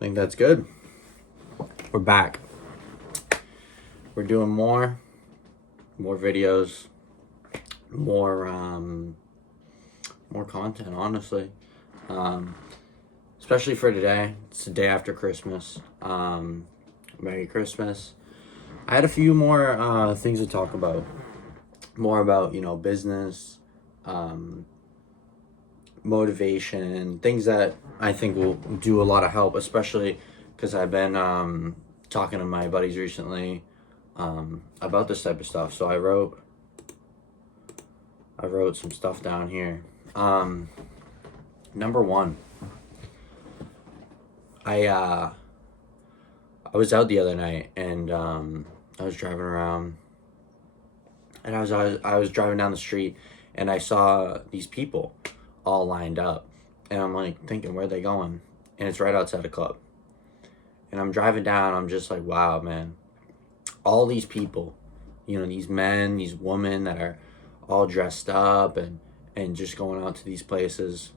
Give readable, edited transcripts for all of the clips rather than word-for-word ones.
think that's good. We're back. We're doing more videos, more content, honestly. Especially for today. It's the day after Christmas. Merry Christmas. I had a few more things to talk about. More about, business, motivation, things that I think will do a lot of help, especially because I've been talking to my buddies recently about this type of stuff. So I wrote some stuff down here. Number one, I was out the other night and I was driving around, and I was driving down the street, and I saw these people all lined up, and I'm like thinking, where are they going? And it's right outside a club. And I'm driving down, I'm just like, wow, man, all these people, these men, these women that are all dressed up and just going out to these places,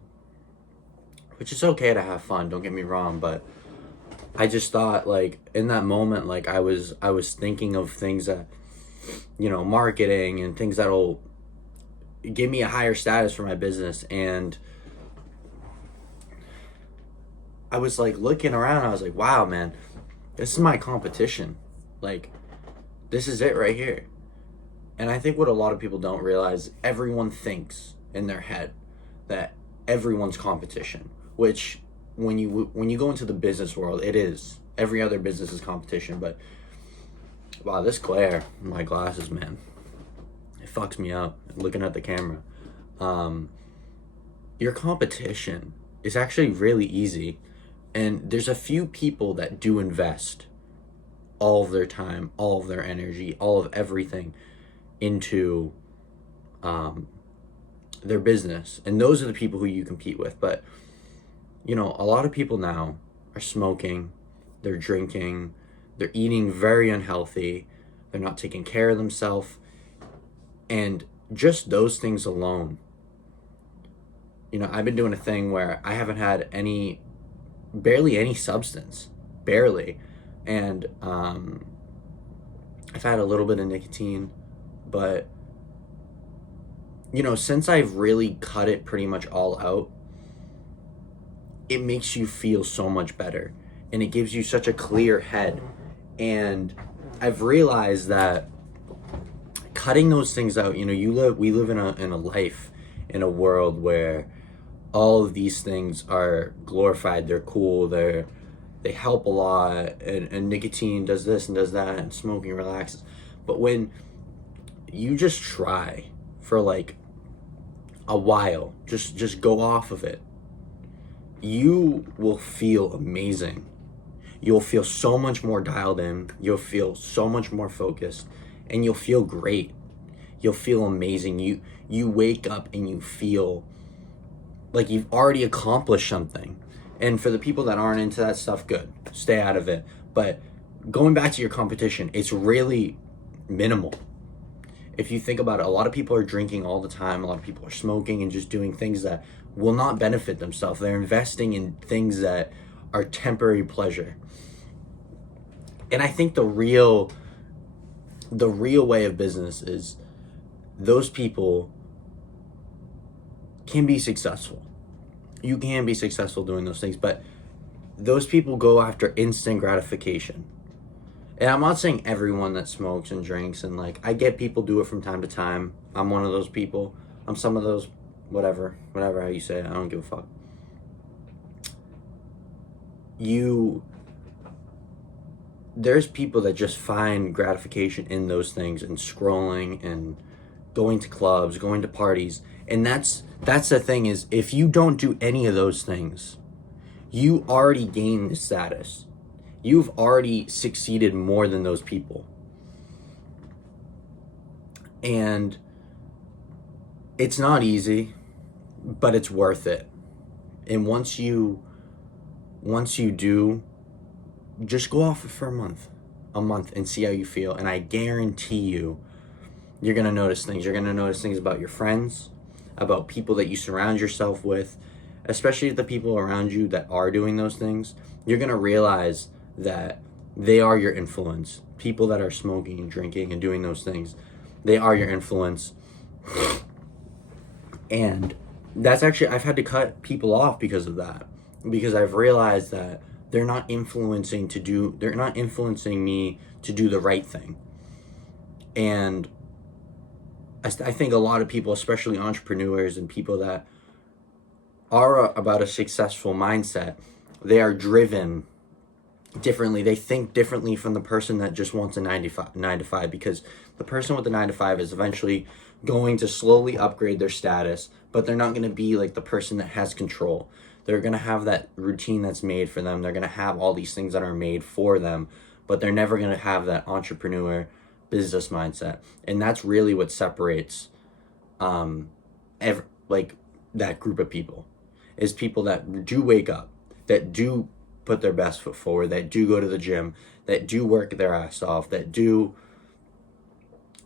which is okay to have fun, don't get me wrong, but I just thought, like, in that moment, like, I was thinking of things that, marketing and things that'll give me a higher status for my business. And I was like looking around, I was like, wow, man, this is my competition. Like, this is it right here. And I think what a lot of people don't realize, everyone thinks in their head that everyone's competition, which when you go into the business world, it is. Every other business is competition. But wow, this glare in my glasses, man, it fucks me up looking at the camera. Your competition is actually really easy, and there's a few people that do invest all of their time, all of their energy, all of everything into their business, and those are the people who you compete with. But a lot of people now are smoking, they're drinking, they're eating very unhealthy, they're not taking care of themselves, and just those things alone. I've been doing a thing where I haven't had barely any substance, barely, and I've had a little bit of nicotine, but since I've really cut it pretty much all out, it makes you feel so much better, and it gives you such a clear head. And I've realized that cutting those things out, we live in a life, in a world where all of these things are glorified, they're cool, they help a lot, and nicotine does this and does that, and smoking relaxes. But when you just try for like a while, just go off of it, you will feel amazing. You'll feel so much more dialed in, you'll feel so much more focused, and you'll feel great. You'll feel amazing. You wake up and you feel like you've already accomplished something. And for the people that aren't into that stuff, good, stay out of it. But going back to your competition, it's really minimal. If you think about it, a lot of people are drinking all the time, a lot of people are smoking and just doing things that will not benefit themselves. They're investing in things that are temporary pleasure. And I think the real way of business is those people can be successful. You can be successful doing those things, but those people go after instant gratification. And I'm not saying everyone that smokes and drinks, and like, I get people do it from time to time. I'm one of those people. I'm some of those, whatever how you say it, I don't give a fuck. There's people that just find gratification in those things, and scrolling and going to clubs, going to parties. And that's the thing, is if you don't do any of those things, you already gained the status. You've already succeeded more than those people. And it's not easy, but it's worth it. And once you do, just go off it for a month and see how you feel. And I guarantee you're going to notice things. You're going to notice things about your friends, about people that you surround yourself with, especially the people around you that are doing those things, you're going to realize that they are your influence. People that are smoking and drinking and doing those things, they are your influence. And that's actually, I've had to cut people off because of that, because I've realized that they're not influencing me to do the right thing. And I think a lot of people, especially entrepreneurs and people that are about a successful mindset, they are driven differently. They think differently from the person that just wants a 9 to 5, because the person with the 9 to 5 is eventually going to slowly upgrade their status, but they're not going to be like the person that has control. They're going to have that routine that's made for them. They're going to have all these things that are made for them, but they're never going to have that entrepreneur business mindset. And that's really what separates that group of people, is people that do wake up, that do put their best foot forward, that do go to the gym, that do work their ass off, that do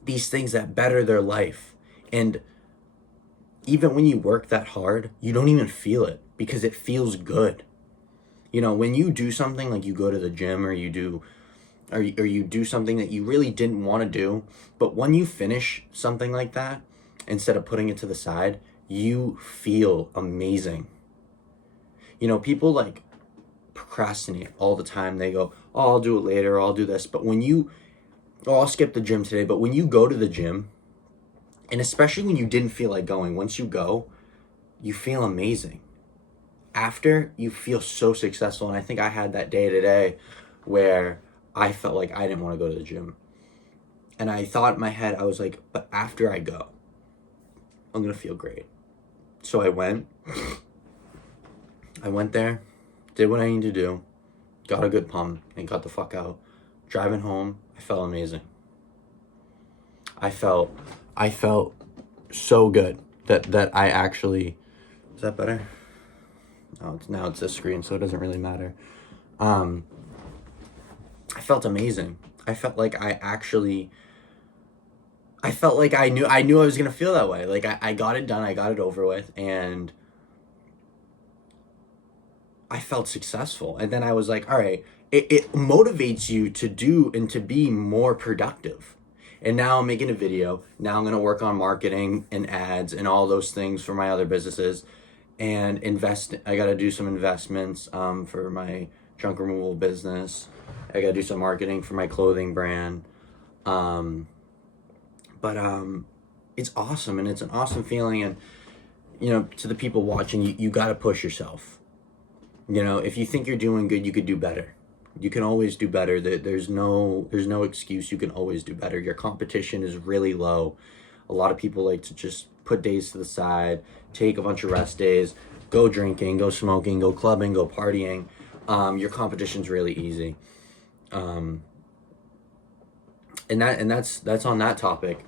these things that better their life. And even when you work that hard, you don't even feel it, because it feels good. You know, when you do something like you go to the gym, or you do something that you really didn't want to do, but when you finish something like that, instead of putting it to the side, you feel amazing. You know, people like procrastinate all the time. They go, oh, I'll do it later, I'll do this. But I'll skip the gym today. But when you go to the gym, and especially when you didn't feel like going, once you go, you feel amazing. After, you feel so successful. And I think I had that day today where I felt like I didn't want to go to the gym. And I thought in my head, I was like, but after I go, I'm going to feel great. So I went there, did what I needed to do, got a good pump, and got the fuck out. Driving home, I felt amazing. I felt so good that I actually, is that better? Oh, now it's this screen, so it doesn't really matter. I felt amazing. I felt like I knew I was gonna feel that way. Like I got it done, I got it over with, and I felt successful. And then I was like, all right, it motivates you to do and to be more productive. And now I'm making a video. Now I'm going to work on marketing and ads and all those things for my other businesses, and I got to do some investments for my junk removal business. I got to do some marketing for my clothing brand. It's awesome, and it's an awesome feeling. And, you know, to the people watching, you got to push yourself. You know, if you think you're doing good, you could do better. You can always do better. There's no excuse. You can always do better. Your competition is really low. A lot of people like to just put days to the side, take a bunch of rest days, go drinking, go smoking, go clubbing, go partying. Your competition's really easy. And that's on that topic.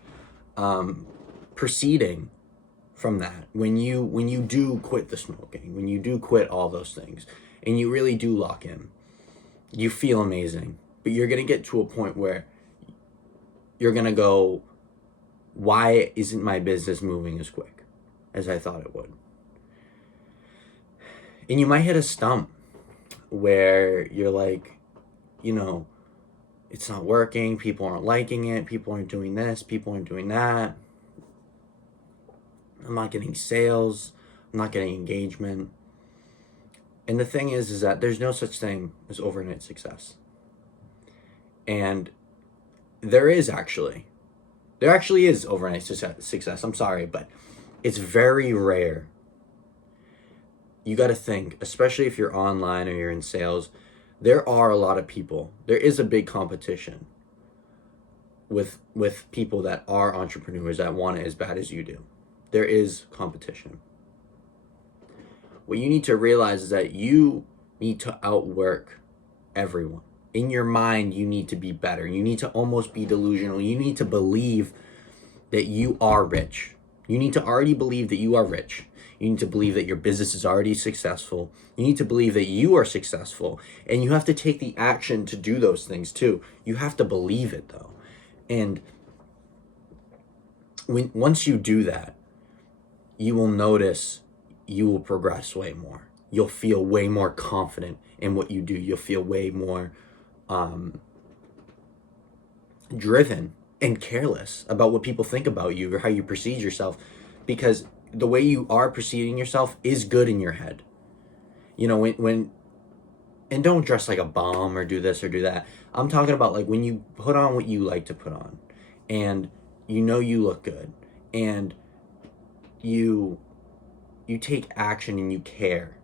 Proceeding from that, when you do quit the smoking, when you do quit all those things, and you really do lock in, you feel amazing. But you're gonna get to a point where you're gonna go, why isn't my business moving as quick as I thought it would? And you might hit a stump where you're like, you know, it's not working, people aren't liking it, people aren't doing this, people aren't doing that, I'm not getting sales, I'm not getting engagement. And the thing is that there's no such thing as overnight success. And there actually is overnight success. I'm sorry, but it's very rare. You got to think, especially if you're online or you're in sales, there are a lot of people. There is a big competition with people that are entrepreneurs that want it as bad as you do. There is competition. What you need to realize is that you need to outwork everyone. In your mind, you need to be better. You need to almost be delusional. You need to believe that you are rich. You need to already believe that you are rich. You need to believe that your business is already successful. You need to believe that you are successful. And you have to take the action to do those things too. You have to believe it though. And once you do that, you will notice you will progress way more. You'll feel way more confident in what you do. You'll feel way more driven and careless about what people think about you or how you perceive yourself, because the way you are perceiving yourself is good in your head. You know, when and don't dress like a bomb or do this or do that. I'm talking about like when you put on what you like to put on and you know you look good and you take action and you care.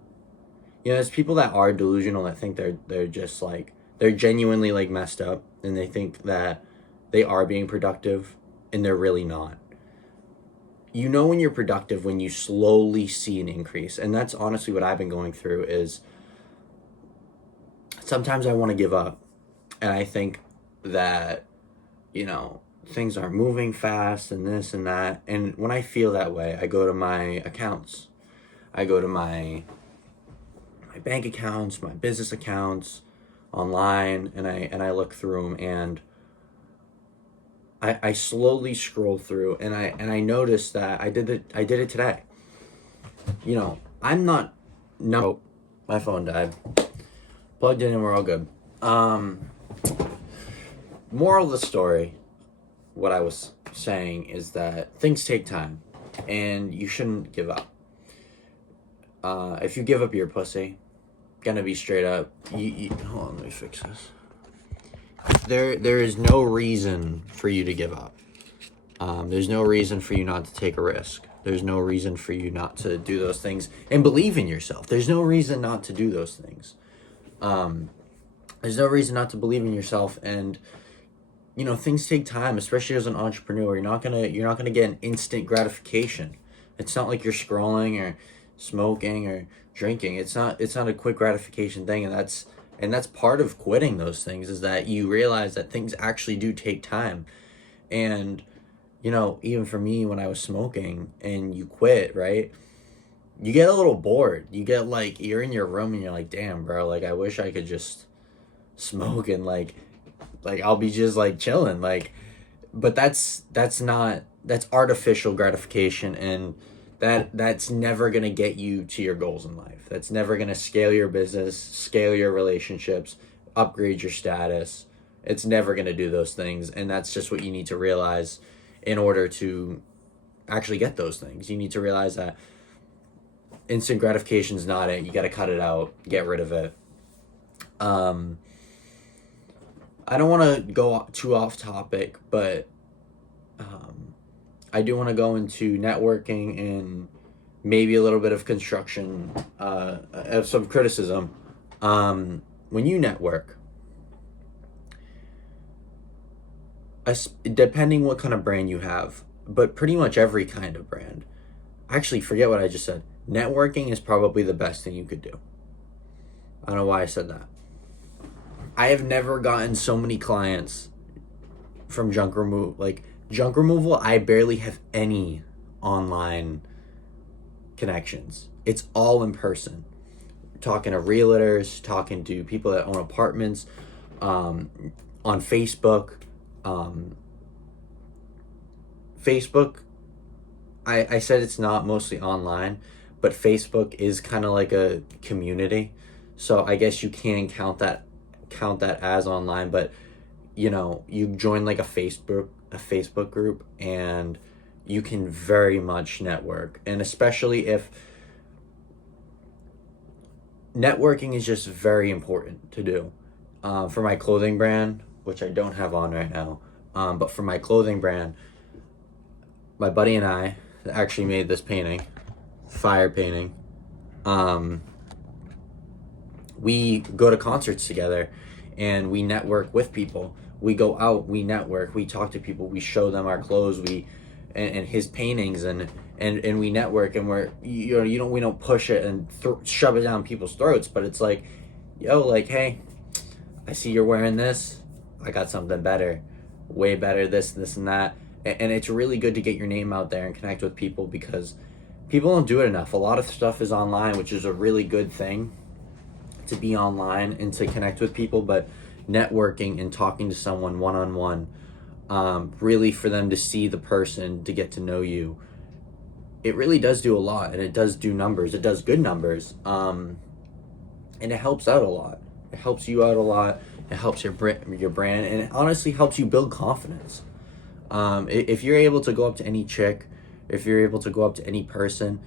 You know, there's people that are delusional that think they're just like they're genuinely like messed up and they think that they are being productive and they're really not. You know when you're productive when you slowly see an increase. And that's honestly what I've been going through is sometimes I want to give up. And I think that, you know, things aren't moving fast and this and that. And when I feel that way, I go to my accounts. I go to my bank accounts, my business accounts online, and I look through them, and I slowly scroll through, and I noticed that I did it today. You know, I'm not no my phone died. Plugged in and we're all good. Moral of the story, what I was saying is that things take time and you shouldn't give up. If you give up, you're a pussy. Gonna be straight up. Hold on, let me fix this. There is no reason for you to give up. There's no reason for you not to take a risk. There's no reason for you not to do those things and believe in yourself. There's no reason not to do those things. There's no reason not to believe in yourself, and you know things take time, especially as an entrepreneur. You're not gonna get an instant gratification. It's not like you're scrolling or smoking or drinking. It's not a quick gratification thing, and that's part of quitting those things is that you realize that things actually do take time. And you know, even for me when I was smoking and you quit, right? You get a little bored. You get like you're in your room and you're like, damn, bro, like I wish I could just smoke and like I'll be just like chilling, like, but that's artificial gratification, and that's never gonna get you to your goals in life. That's never gonna scale your business, scale your relationships, upgrade your status. It's never gonna do those things, and that's just what you need to realize in order to actually get those things. You need to realize that instant gratification is not it. You got to cut it out, get rid of it. I don't want to go too off topic, but I do want to go into networking and maybe a little bit of construction, of some criticism. When you network, depending what kind of brand you have, but pretty much every kind of brand. Actually, forget what I just said. Networking is probably the best thing you could do. I don't know why I said that. I have never gotten so many clients from junk removal. Like junk removal, I barely have any online connections. It's all in person. Talking to realtors, talking to people that own apartments, on Facebook. Facebook, I said it's not mostly online, but Facebook is kind of like a community. So I guess you can count that as online, but you know, you join like a Facebook group and you can very much network. And especially if networking is just very important to do. For my clothing brand, which I don't have on right now, but for my clothing brand, my buddy and I actually made this painting, fire painting. We go to concerts together and we network with people. We go out, we network, we talk to people, we show them our clothes, and his paintings, and we network, and we don't push it and shove it down people's throats, but it's like, yo, like, hey, I see you're wearing this, I got something better, way better, this and that. And it's really good to get your name out there and connect with people, because people don't do it enough. A lot of stuff is online, which is a really good thing to be online and to connect with people, but networking and talking to someone one-on-one, really for them to see the person, to get to know you, it really does do a lot, and it does do numbers. It does good numbers. And it helps out a lot. It helps you out a lot. It helps your brand, and it honestly helps you build confidence. If you're able to go up to any chick, if you're able to go up to any person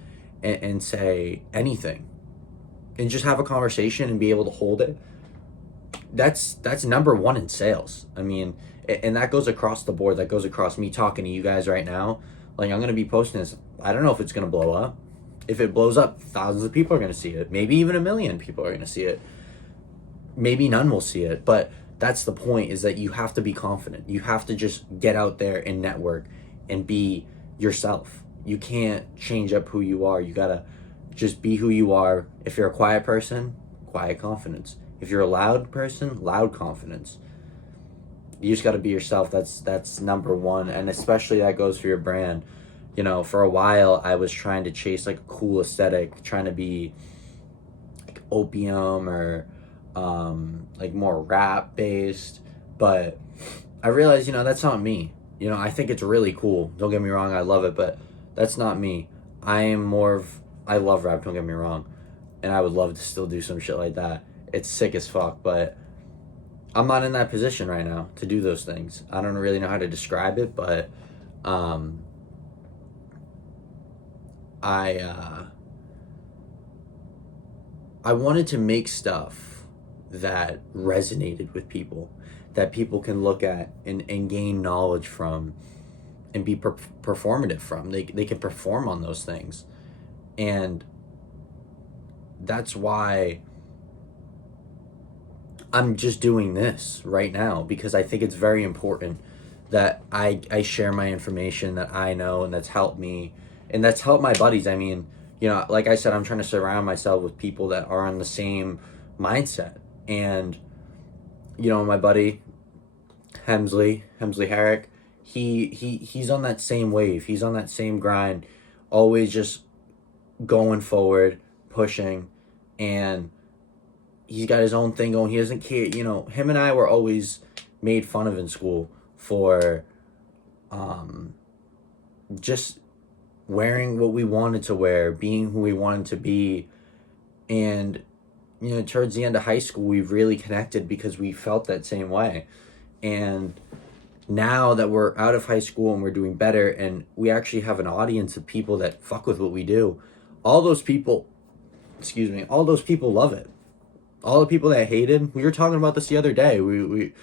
and say anything, and just have a conversation and be able to hold it, that's number one in sales. I mean, and that goes across the board. That goes across me talking to you guys right now. Like, I'm gonna be posting this. I don't know if it's gonna blow up. If it blows up, thousands of people are gonna see it. Maybe even 1 million people are gonna see it. Maybe none will see it. But that's the point, is that you have to be confident. You have to just get out there and network and be yourself. You can't change up who you are. You gotta just be who you are. If you're a quiet person, quiet confidence. If you're a loud person, loud confidence. You just got to be yourself. That's number one, and especially that goes for your brand. You know, for a while I was trying to chase like a cool aesthetic, trying to be like opium or like more rap based, but I realized, that's not me. I think it's really cool. Don't get me wrong, I love it, but that's not me. I love rap, don't get me wrong, and I would love to still do some shit like that. It's sick as fuck, but I'm not in that position right now to do those things. I don't really know how to describe it, but I wanted to make stuff that resonated with people, that people can look at and gain knowledge from and be performative from. They can perform on those things. And that's why I'm just doing this right now, because I think it's very important that I share my information that I know and that's helped me and that's helped my buddies. I mean, like I said, I'm trying to surround myself with people that are on the same mindset. And, my buddy Hemsley Herrick, he's on that same wave. He's on that same grind, always just going forward, pushing, and he's got his own thing going. He doesn't care. Him and I were always made fun of in school for just wearing what we wanted to wear, being who we wanted to be. And, towards the end of high school, we really connected because we felt that same way. And now that we're out of high school and we're doing better and we actually have an audience of people that fuck with what we do, all those people love it. All the people that hated, we were talking about this the other day. We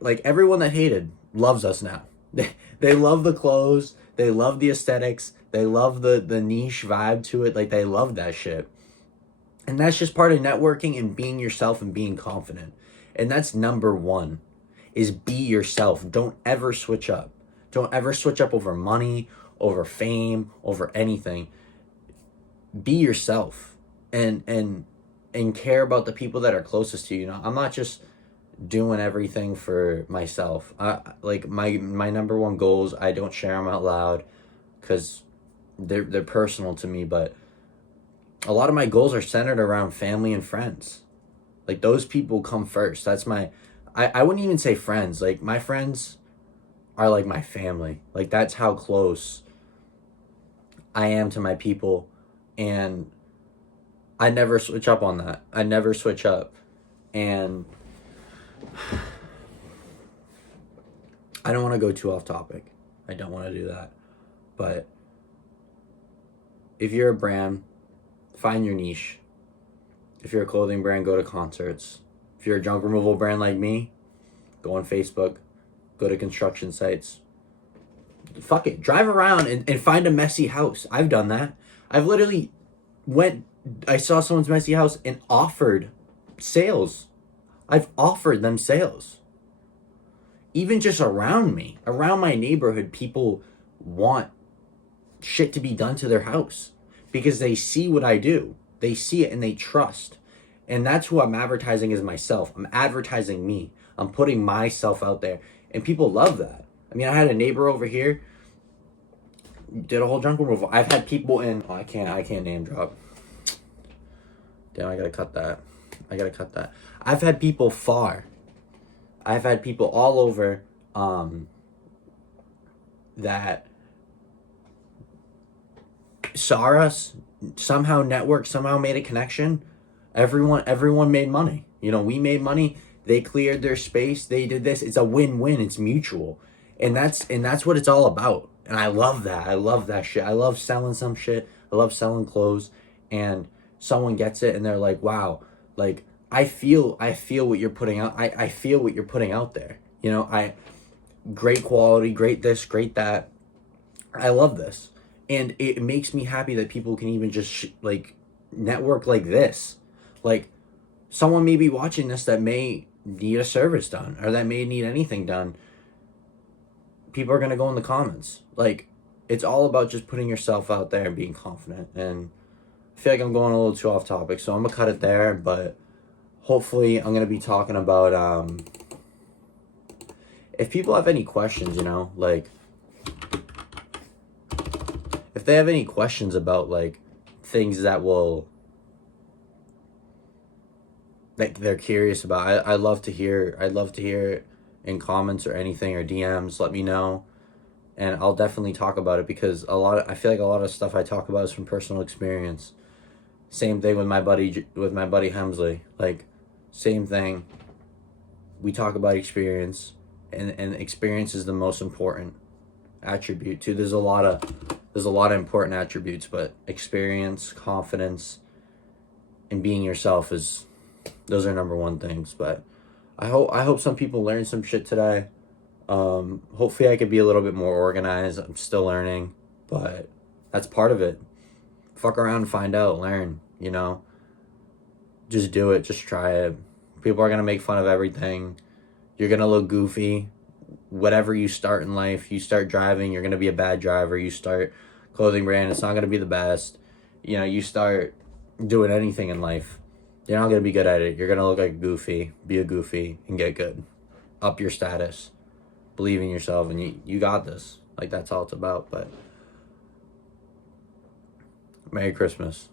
like, everyone that hated loves us now. They love the clothes. They love the aesthetics. They love the niche vibe to it. Like, they love that shit. And that's just part of networking and being yourself and being confident. And that's number one, is be yourself. Don't ever switch up. Don't ever switch up over money, over fame, over anything. Be yourself and care about the people that are closest to you. I'm not just doing everything for myself. Like, my number one goals, I don't share them out loud because they're personal to me, but a lot of my goals are centered around family and friends. Like, those people come first. That's I wouldn't even say friends. Like, my friends are like my family. Like, that's how close I am to my people. And I never switch up on that. I never switch up. And I don't want to go too off topic. I don't want to do that. But if you're a brand, find your niche. If you're a clothing brand, go to concerts. If you're a junk removal brand like me, go on Facebook, go to construction sites. Fuck it. Drive around and find a messy house. I've done that. I've literally I saw someone's messy house and offered sales. I've offered them sales. Even just around me, around my neighborhood, people want shit to be done to their house because they see what I do. They see it and they trust. And that's who I'm advertising as myself. I'm advertising me. I'm putting myself out there. And people love that. I mean, I had a neighbor over here, did a whole junk removal. I've had people in, I can't name drop. Damn, I gotta cut that. I've had people I've had people all over that saw us, somehow networked, somehow made a connection. Everyone made money. You know, we made money. They cleared their space. They did this. It's a win-win. It's mutual, and that's what it's all about. And I love that. I love that shit. I love selling some shit. I love selling clothes, and someone gets it, and they're like, "Wow, like I feel what you're putting out. I feel what you're putting out there. You know, I great quality, great this, great that. I love this." And it makes me happy that people can even just like network like this. Like someone may be watching this that may need a service done or that may need anything done. People are going to go in the comments. Like it's all about just putting yourself out there and being confident. And I feel like I'm going a little too off topic, so I'm going to cut it there, but hopefully I'm going to be talking about if people have any questions, you know, like if they have any questions about like things that will that they're curious about, I love to hear. I'd love to hear it in comments or anything or DMs. Let me know, and I'll definitely talk about it because I feel like a lot of stuff I talk about is from personal experience. Same thing with my buddy Hemsley. Like, same thing. We talk about experience, and experience is the most important attribute too. There's a lot of important attributes, but experience, confidence, and being yourself is those are number one things. But I hope some people learn some shit today. Hopefully I could be a little bit more organized. I'm still learning, but that's part of it. Fuck around, find out, learn, you know. Just do it, just try it. People are gonna make fun of everything. You're gonna look goofy. Whatever you start in life, you start driving, you're gonna be a bad driver. You start clothing brand, it's not gonna be the best. You know, you start doing anything in life, you're not gonna be good at it. You're gonna look like a goofy, be a goofy, and get good. Up your status. Believe in yourself, and you got this. Like, that's all it's about. But Merry Christmas.